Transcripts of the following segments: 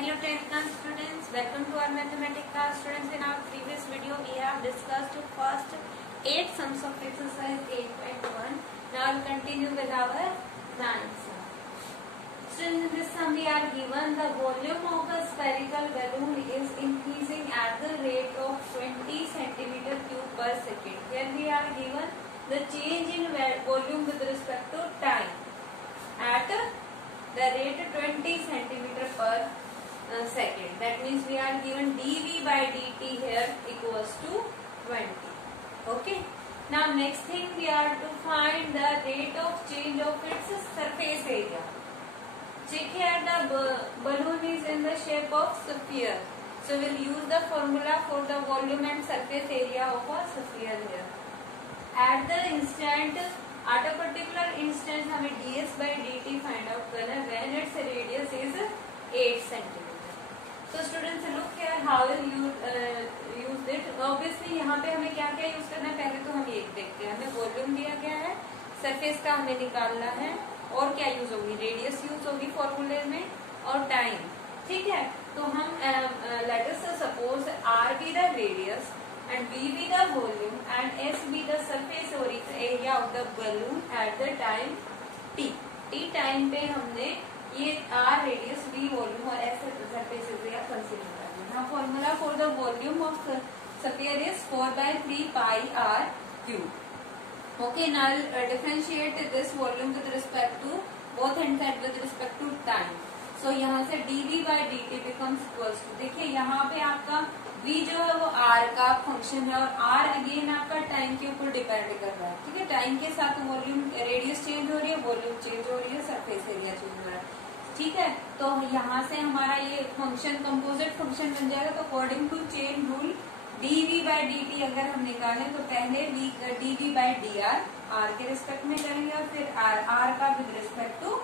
Hello 10th class students, welcome to our mathematics class students. In our previous video we have discussed first 8 sums of exercise 8.1. Now we'll continue with our 9th sum. Students, in this sum we are given the volume of a spherical balloon is increasing at the rate of 20 centimeter cube per second. Here we are given the change in volume with respect to time at the rate 20 centimeter per second. That means we are given dV by dt here equals to 20. Okay. Now next thing we are to find the rate of change of its surface area. Check here the balloon is in the shape of sphere. So we will use the formula for the volume and surface area of a sphere here. At the instant, at a particular instant हमें ds by dt find out करना है when its radius is 8 centimeter. So students look here how will you use it. Obviously यहाँ पे हमें क्या क्या use करना है पहले तो हम ये देखते हैं. हमें वॉल्यूम दिया गया है, सरफेस का हमें निकालना है और क्या यूज होगी, रेडियस यूज होगी फॉर्मूले में और टाइम. ठीक है, तो हम let us suppose r be the radius and b be the volume and s be the surface area of the balloon at the time t. t time पे हमने ये r रेडियस b वॉल्यूम और s surface area consider करना है. Now formula for the volume of sphere is 4/3 pi r cube. Okay, now differentiate this volume with respect to both hand side with respect to time. So यहाँ से dv by dt becomes equals to, देखिए यहाँ पे आपका v जो है वो r का फंक्शन है और r अगेन आपका टाइम के ऊपर डिपेंड कर रहा है. ठीक है, टाइम के साथ वॉल्यूम रेडियस चेंज हो रही है, वॉल्यूम चेंज हो रही है, सरफेस एरिया चेंज हो रहा है. ठीक है, तो यहाँ से हमारा ये फंक्शन कंपोजिट फंक्शन बन जाएगा. तो according to chain rule dv by dt अगर हम निकालें तो पहले dv by dr r के रिस्पेक्ट में करेंगे और फिर r का विद रिस्पेक्ट टू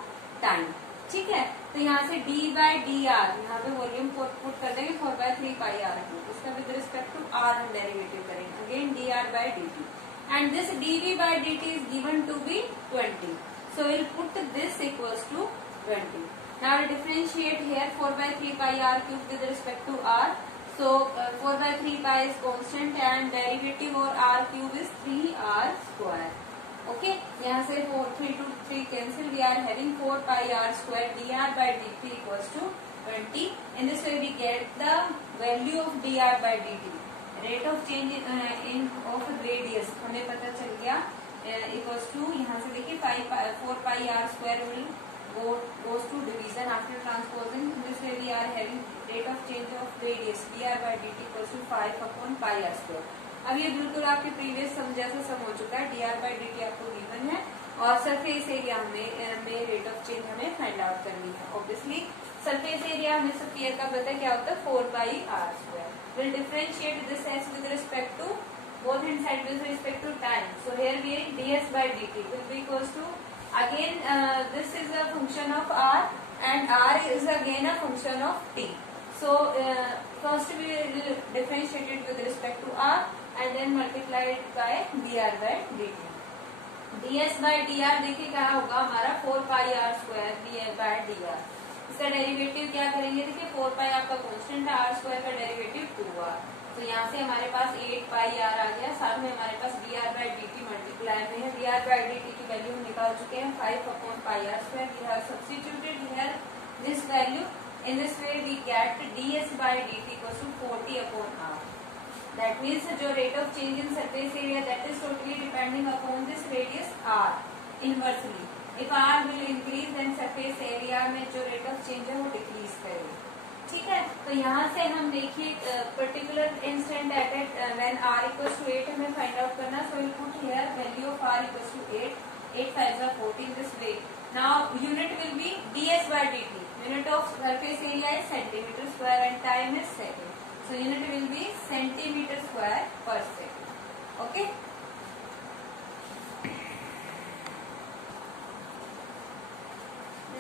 टाइम. ठीक है, तो यहाँ से d by dr यहाँ पे वॉल्यूम पुट कर देंगे 4/3 pi r क्यूब. इसका विद रिस्पेक्ट टू r हम डेरिवेटिव करेंगे again dr by dt and this dv by dt is given to be 20. So we'll put this equals to 20. Now we'll differentiate here 4/3 pi r cube with respect to r. So 4/3 pi is constant and derivative or r cube is 3r square. Okay, यहाँ से 3 to 3 cancel. We are having 4 pi r square dr by dt equals to 20. In this way we get the value of dr by dt. Rate of change in of radius हमें पता चल गया equals to, यहाँ से देखिए 4 pi r square will goes to division after transposing. In this way we are having rate of change of radius dr by dt equals to 5/pi r square. अब ये बिल्कुल आपके प्रीवियस सम जैसा सम हो चुका है. dr by dt आपको given है और सरफेस एरिया में रेट ऑफ चेंज हमें फाइंड आउट करनी है. ऑब्वियसली सरफेस एरिया हमें स्फीयर का पता है क्या होता है 4 pi r square. We'll differentiate this as with respect to both hand side with respect to time. So here we ds by dt will be equals to, again this is a function of r and r is again a function of t. So first we will differentiate it with respect to r and then multiply it by dr by dt. ds by dr देखिए क्या होगा हमारा 4 pi r square dr by dr. इसका derivative क्या करेंगे, देखिए 4 pi आपका constant है, r स्क्वायर का डेरिवेटिव 2r. तो यहाँ से हमारे पास 8 pi r आ गया, साथ में हमारे पास dr by dt मल्टीप्लाई में है. dr by dt की वैल्यू हम निकाल चुके हैं 5/pi r square. We have substituted here this value. In this way we get ds by dt equals to 40/r. That means जो rate of change in surface area that is totally depending upon this radius r inversely. If r will increase then surface area में जो rate of change है वो decrease करेगा. ठीक है, तो यहाँ से हम देखिए particular instant at when r equals to 8 हमें फाइंड आउट करना. So will put here value of r equals to 8 5 are 14 this way. Now unit will be ds by dt. Unit of surface area is centimeter square and time is second. So unit will be centimeter square per second. Okay.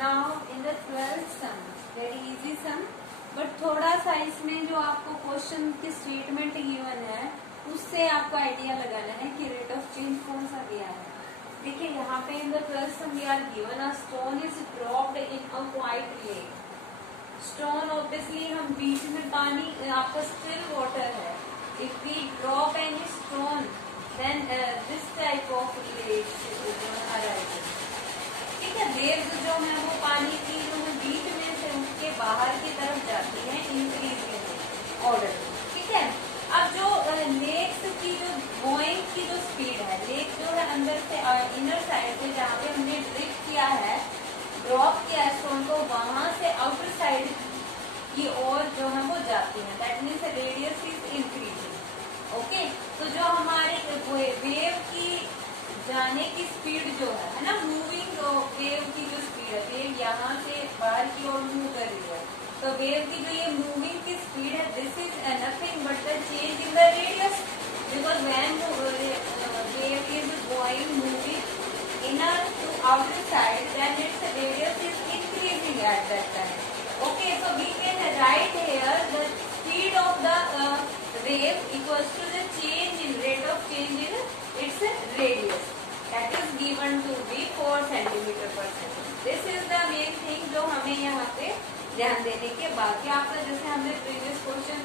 Now in the 12th sum, very easy sum, but थोड़ा सा इसमें जो आपको question की statement given है उससे आपको idea लगाना है कि रेट ऑफ चेंज कौन सा दिया है. देखिए यहाँ पे in the 12th sum we are given a stone is dropped in a quiet lake. Stone obviously हम बीच में पानी आपका स्टिल वाटर है. If we drop any stone then this type of waves arise. ठीक है, वेव्स जो है वो पानी की जो है बीच में से उसके बाहर की तरफ जाती है इंक्रीजिंग ऑर्डर. ठीक है, अब जो लेक्स की जो गोइंग की जो स्पीड है, लेक जो है अंदर से इनर साइड से जहाँ पे हमने ड्रिफ्ट किया है, ड्रॉप किया है स्टोन को, वहां से आउटर साइड की ओर जो है वो जाती है. That means radius is increasing. Okay, तो जो हमारे वेव की जाने की स्पीड जो है ना, मूविंग वेव की जो स्पीड है, वेव यहाँ से बाहर की ओर मूव कर रही है, तो वेव की जो ये मूविंग की स्पीड है, this is nothing but the change in the radius. Because when wave is going moving inner to outer side, then its radius is increasing at that time. Okay, so we can write here the speed of the wave equals to the change in rate of change in its radius. That is given to be 4 centimeter per second. This is the main thing जो हमें यहाँ पे ध्यान देने के बाकी आपका जैसे हमने प्रीवियस क्वेश्चन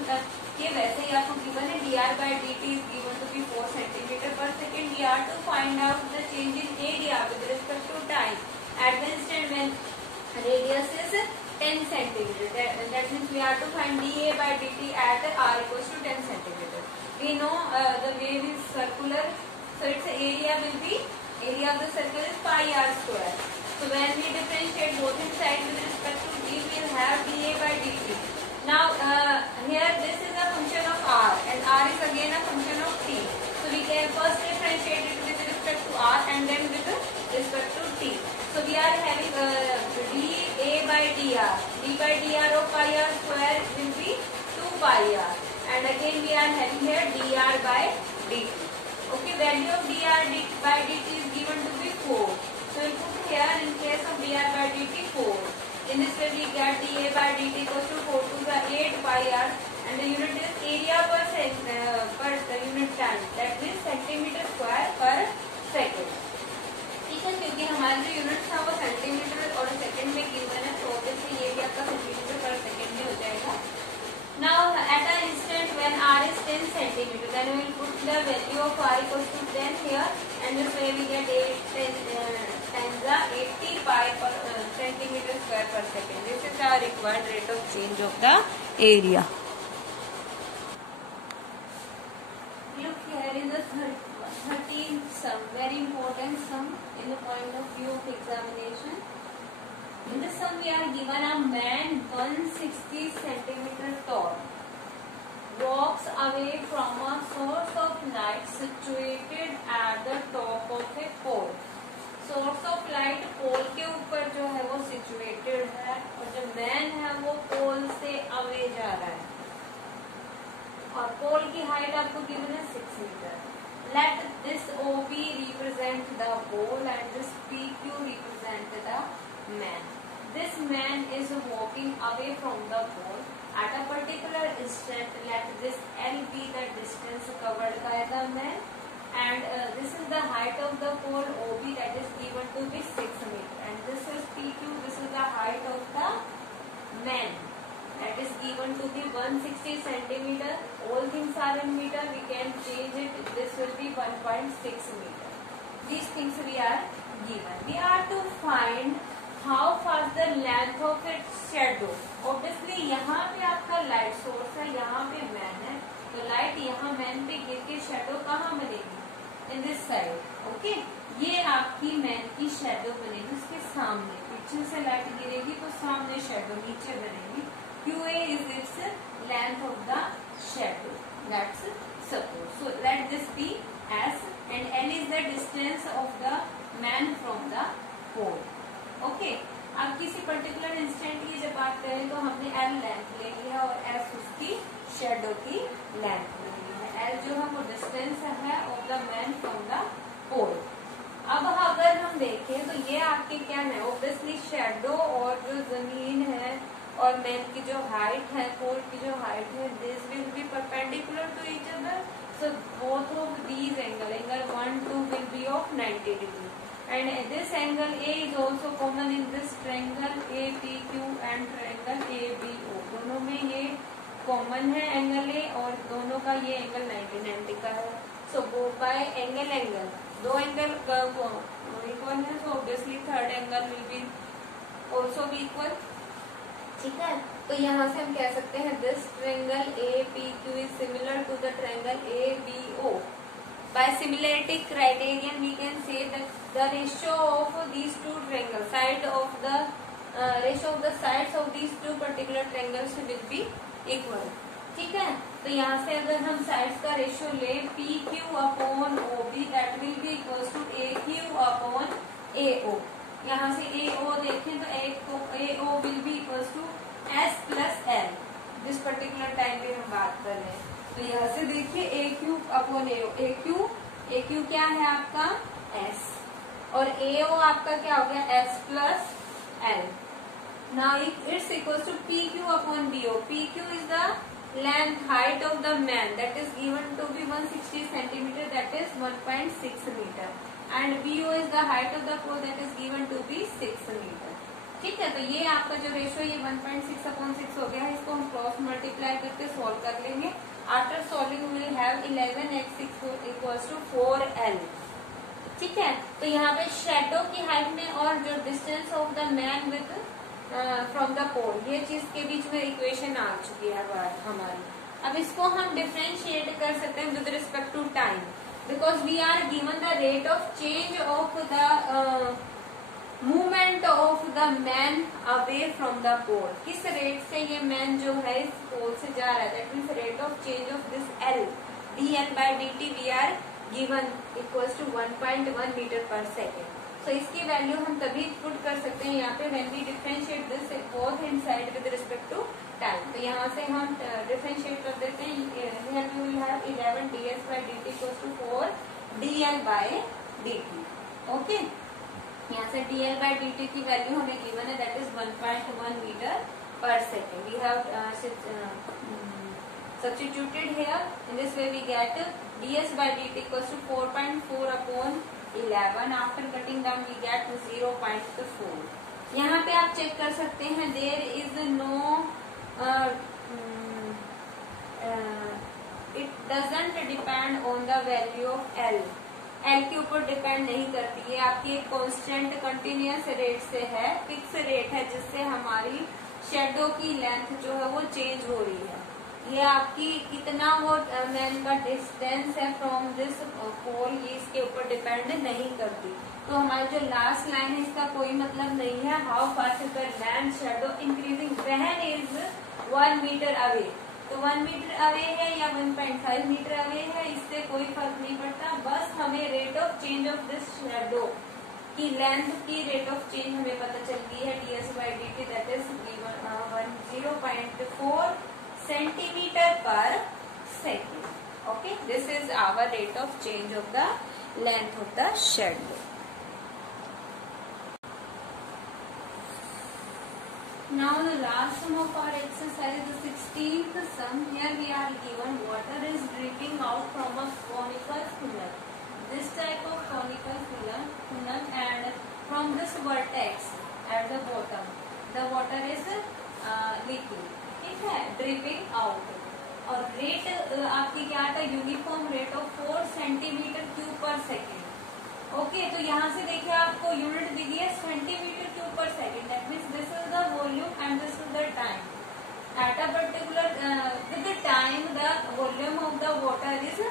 के वैसे ही आपको गिवन है dr by dt is given to be 4 centimeter per second. We are to find out the change in area with respect to time at the instant when radius is 10 centimeter. That means we have to find dA by dt at r equals to 10 centimeter. We know the wave is circular, so its area will be, area of the circle is pi r square. So when we differentiate both sides with respect to d, we will have dA by dt. Now here this is a function of r and r is again a function of t. So we can first differentiate it with respect to r and then with respect to t. So we are having dA by dr. d by dr of pi r square will be 2 pi r. And again we are having here dr by dt. Okay, value of dr by dt is given to be 4. So we put here in case of dr by dt 4. In this way we get dA by dt equals to 4 to the 8 pi r, and the unit is area per unit time. That means centimeter square per second. ठीक है, क्योंकि हमारे जो unit था वो centimetre और second में given है, तो ऑब्वियसली ये भी आपका सेंटीमीटर पर सेकंड में हो जाएगा. Now at an instant when r is 10 centimeter, then we will put the value of r equals to 10 here, and this way we get 10 times 80 pi per centimeter square per second. This is our required rate of change of the area. Look here in the 13th sum, very important sum in the point of view of examination. In this sum we are given a man 160 centimeter tall walks away from a source of light situated at the top of a pole. Source of light pole के ऊपर जो है वो situated है, और जो man है वो पोल से अवे जा रहा है, और पोल की हाइट आपको गिवन है 6 metre. Let this OB represent the pole and this PQ represent the man. This man is walking away from the pole at a particular instant. Let this L be the distance covered by the man, and this is the height of the pole OB, that is given to be 6 meter, and this is PQ, this is the height of the man, that is given to be 160 centimeter. All things are in meter, we can change it, this will be 1.6 meter. These things we are given. We are to find how fast the length of its shadow. Obviously यहाँ पे आपका light source है, यहाँ पे man है, तो light यहाँ man पे गिर के शेडो कहाँ बनेगी? In this side. ओके, ये आपकी मैन की शेडो बनेगी उसके सामने. पीछे से लाइट गिरेगी तो सामने शेडो नीचे बनेगी. QA is its length of the shadow. That's suppose. So let this be S, and L is the distance of the man from the pole. Okay, अब किसी पर्टिकुलर इंस्टेंट की जब बात करें तो हमने L लेंथ ले लिया और S उसकी शेडो की लेंथ ले ली है. L जो है वो डिस्टेंस है of the man from the pole. अब अगर हम देखें तो ये आपके क्या है, ऑब्वियसली शेडो और जो जमीन है और मैन की जो हाइट है, पोल की जो हाइट है, this will be perpendicular to each other. So both of these angle 1, 2 will be of 90 degree. And this angle A is also common in this triangle APQ and triangle AB common है angle A और दोनों का ये angle 90 90 का है. So both by angle दो angle equal है, so obviously third angle will be also be equal. ठीक है, तो यहाँ से हम कह सकते हैं this triangle A P Q is similar to the triangle A B O. By similarity criterion, we can say that the ratio of these two triangles, ratio of the sides of these two particular triangles will be equal. ठीक है, तो यहाँ से अगर हम sides का ratio ले P Q upon O B, that will be equal to A Q upon A O. यहाँ से ए ओ देखें तो A O will be equal to S plus L. जिस पर्टिकुलर टाइम पे हम बात कर रहे हैं, तो यहाँ से देखिए ए Q upon A O. A Q क्या है आपका एस और ए ओ आपका क्या हो गया S plus L. Now it's equal to P Q upon B O. P Q is the length height of the man that is given to be 160 centimetre, that is 1.6 metre, and B O is the height of the pole that is given to be 6 metre. ठीक है, तो ये आपका जो ratio ये 1.6 upon 6 हो गया है. इसको हम क्रॉस मल्टीप्लाई करके सॉल्व कर लेंगे. After solving we will have 11x equals to 4l. ठीक है, तो यहाँ पे शेडो की हाइट में और जो distance of the man with from the pole, ये चीज के बीच में इक्वेशन आ चुकी है हमारी. अब इसको हम डिफरेंशिएट कर सकते हैं with respect to time, because we are given the rate of change of the movement of the man away from the pole. किस रेट से ये मैन जो है इस पोल से जा रहा है, that means rate of change of this L D L by D T we are given equals to 1.1 metre per second. So इसकी वैल्यू हम तभी पुट कर सकते हैं यहाँ पे when we differentiate this both hand side with respect to time. तो यहाँ से हम डिफरेंशिएट कर देते हैं. Here we will have 11 ds by dt equals to 4 dl by dt. Okay, यहाँ से dl by dt की वैल्यू हमें गिवन है that is 1.1 metre per second. We have substituted here. In this way we get ds by dt equals to 4.4 upon 11. After cutting down we get 0.4. यहाँ पे आप check कर सकते हैं there is no it doesn't depend on the value of L. L के ऊपर depend नहीं करती है, आपकी एक कांस्टेंट कंटिन्यूअस रेट से है, फिक्स रेट है, जिससे हमारी शेडो की लेंथ जो है वो चेंज हो रही है. ये आपकी कितना वो मैन का डिस्टेंस है फ्रॉम दिस पोल, ये इसके ऊपर डिपेंड नहीं करती. तो हमारी जो लास्ट लाइन है इसका कोई मतलब नहीं है. How fast is the man shadow increasing when is 1 metre away. तो 1 मीटर अवे है या 1.5 मीटर अवे है, इससे कोई फर्क नहीं पड़ता. बस हमें rate of change of this shadow की लेंथ की रेट ऑफ चेंज हमें पता चल गई है ds by dt that is 0.4 centimetre per second. Okay, this is our rate of change of the length of the shadow. Now the last sum of our exercise is the 16th sum. Here we are given water is dripping out from a conical funnel. This type of conical funnel and from this vertex at the bottom the water is leaking. ठीक है, dripping out. और rate आपकी क्या आता है uniform rate of 4 centimetre cube पर second. Okay, तो यहाँ से देखिए आपको यूनिट दी गई है सेंटीमीटर क्यूब पर second. That means this is the volume and this is the time. At a particular with the time the volume of the water is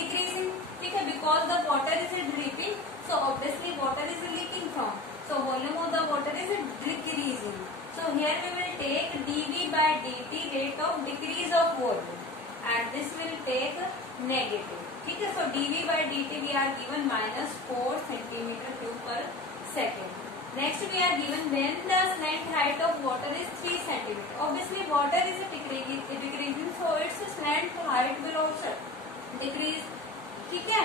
decreasing. ठीक है, because the water is dripping, so obviously water is leaking from, so volume of the water is decreasing. So here we will take dv by dt rate of decrease of volume and this will take negative. ठीक है, so dv by dt we are given -4 centimeter cube per second. Next we are given when the slant height of water is 3 centimeter. Obviously water is decreasing, so its slant height will also decrease. ठीक है,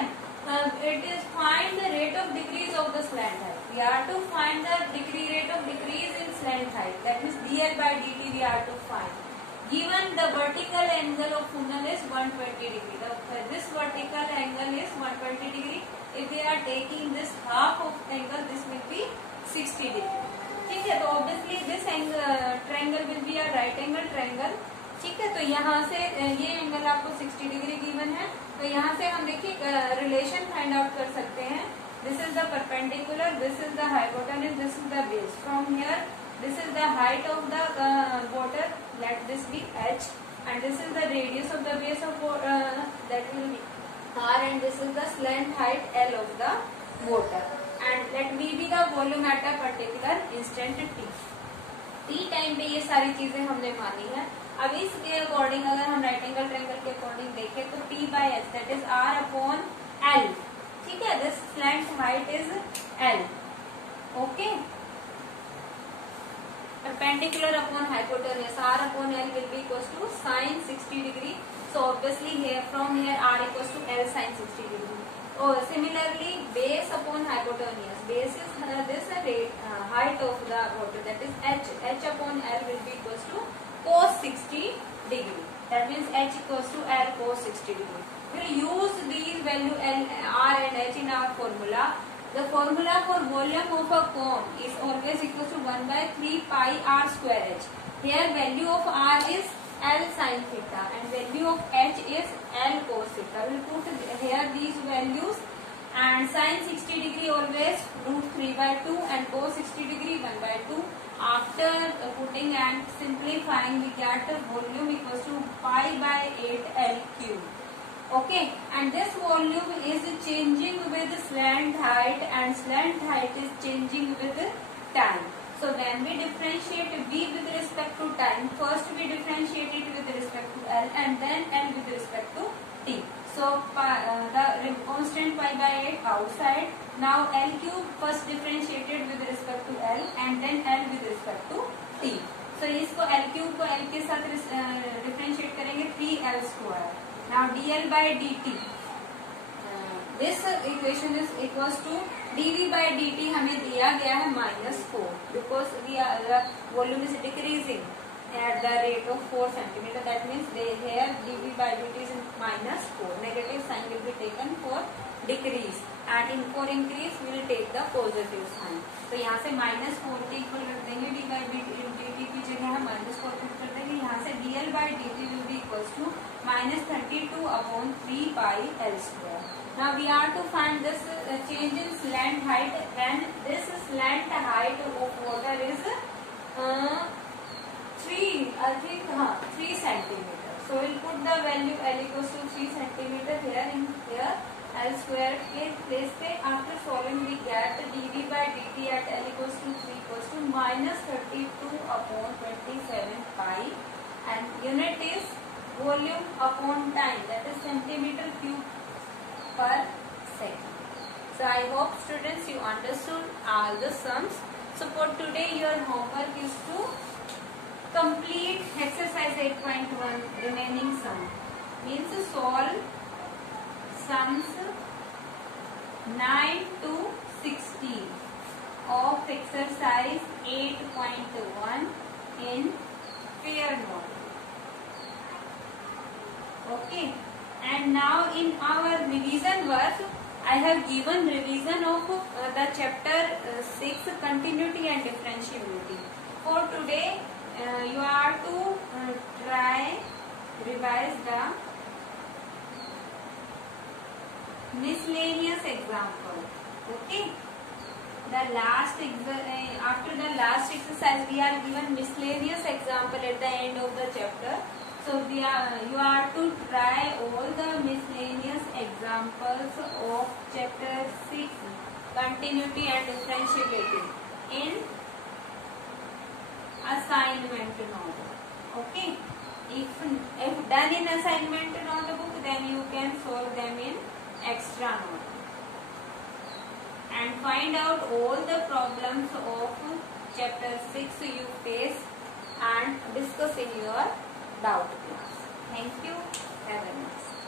it is find the rate of decrease of the slant height. We are to find the rate of decrease in slant height. That means dl by dt we are to find. Given the vertical angle of funnel is 120 degree. This vertical angle is 120 degree. If we are taking this half of angle, this will be 60 degree. ठीक है, तो obviously this triangle will be a right angle triangle. ठीक है, तो यहाँ से ये angle आपको 60 डिग्री गिवन है, तो यहाँ से हम देखिए रिलेशन फाइंड आउट कर सकते हैं. This is the perpendicular, this is the hypotenuse, this is the base. From here this is the height of the water, let this be h, and this is the radius of the base of that will be r, and this is the slant height l of the water, and let v be the volume at a particular instant t time पे. ये सारी चीजें हमने मानी है. अब इसके according अगर हम राइट एंगल ट्रायंगल के अकॉर्डिंग देखें तो T by H that is R upon L. ठीक है, this slant height is L. Okay, perpendicular upon hypotenuse R upon L will be equal to sine 60 degree. So obviously here from here R equal to L sine 60 degree. और similarly base upon hypotenuse, base is this height of the water, that is h upon L will be equals to cos 60 degree. That means h equals to L cos 60 degree. We'll use these value L, R and H in our formula. The formula for volume of a cone is always equals to 1 by 3 pi R square H. Here value of R is L sin theta and value of H is L cos theta. We'll put here these values. And sin 60 degree always root 3 by 2 and cos 60 degree 1 by 2. After putting and simplifying we get volume equals to pi by 8 L cube. Okay, and this volume is changing with slant height and slant height is changing with time. So when we differentiate v with respect to time, first we differentiate it with respect to L and then L with respect to t. So the constant pi by 8 outside. Now L cube first differentiated with respect to L and then L with respect to t. So इसको L cube को L के साथ differentiate करेंगे 3L square. Now dl by dt. This equation is equals to dv by dt हमें दिया गया है -4 because the volume is decreasing at the rate of 4 centimeter. That means here dv by dt is -4. Negative sign will be taken for decrease and for increase we will take the positive sign. तो यहाँ से -4 के equal रख देंगे, d by dt की जगह हम -4 कर देंगे. यहाँ से dl by dt will be equals to -32 upon 3 pi L square. Now we are to find this change in slant height when this slant height of water is 3 centimeter. So we'll put the value L equals to 3 centimeter here in here. L square के place पे after solving we get dv by dt at L equals to 3 equals to -32 upon 27 pi and unit is volume upon time, that is centimeter cube per second. So I hope students you understood all the sums. So for today your homework is to complete exercise 8.1 remaining sum. Means solve sums 9 to 16 of exercise 8.1 in pair model. Okay, and now in our revision work I have given revision of the chapter 6 continuity and differentiability. For today you are to try revise the miscellaneous example. Okay, the last after the last exercise we are given miscellaneous example at the end of the chapter. So you are to try all the miscellaneous examples of chapter 6 continuity and differentiability in assignment notebook. Okay, if done in assignment notebook then you can solve them in extra notebook and find out all the problems of chapter 6 you face and discuss in your doubt class. Thank you. Have a nice day.